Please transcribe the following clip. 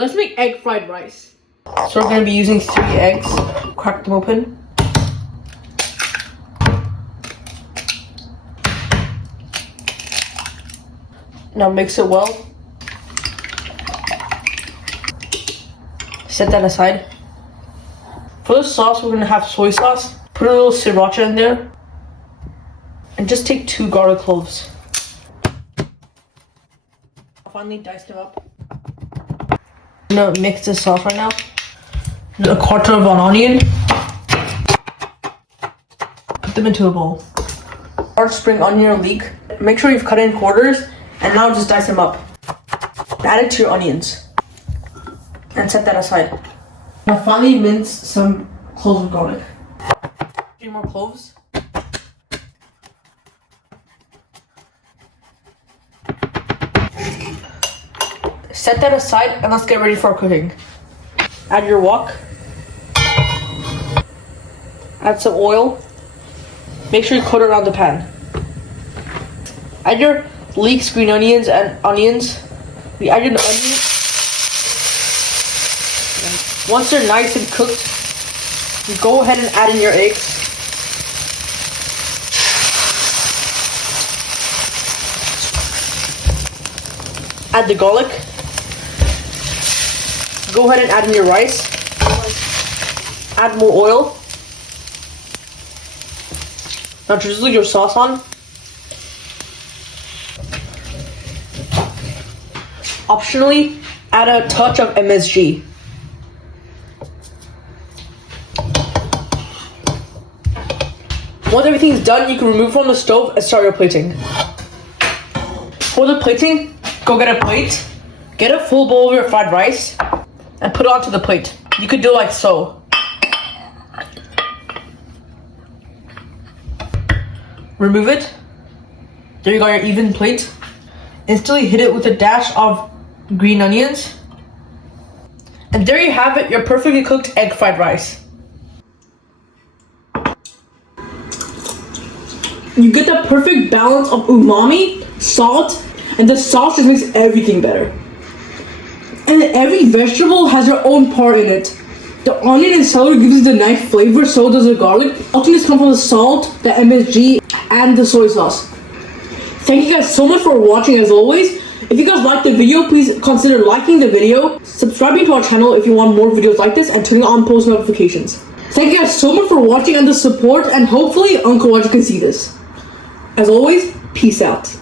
Let's make egg fried rice. So we're going to be using 3 eggs. Crack them open. Now mix it well. Set that aside. For the sauce, we're going to have soy sauce. Put a little sriracha in there. And just take 2 garlic cloves. Finally dice them up. I'm going to mix the sauce right now. A quarter of an onion. Put them into a bowl. Large spring onion or leek. Make sure you've cut it in quarters. And now just dice them up. Add it to your onions. And set that aside. Now finally mince some cloves of garlic. 3 more cloves. Set that aside and let's get ready for cooking. Add your wok. Add some oil. Make sure you coat it around the pan. Add your leeks, green onions, and onions. We add your onions. Once they're nice and cooked, you go ahead and add in your eggs. Add the garlic. Go ahead and add in your rice. Add more oil. Now drizzle your sauce on. Optionally, add a touch of MSG. Once everything is done, you can remove from the stove and start your plating. For the plating, go get a plate. Get a full bowl of your fried rice and put it onto the plate. You could do like so. Remove it. There you got your even plate. Instantly hit it with a dash of green onions. And there you have it, your perfectly cooked egg fried rice. You get the perfect balance of umami, salt, and the sauce just makes everything better. And every vegetable has their own part in it. The onion and celery gives it the nice flavor, so does the garlic. All things come from the salt, the MSG, and the soy sauce. Thank you guys so much for watching as always. If you guys liked the video, please consider liking the video, subscribing to our channel if you want more videos like this, and turning on post notifications. Thank you guys so much for watching and the support, and hopefully Uncle Roger can see this. As always, peace out.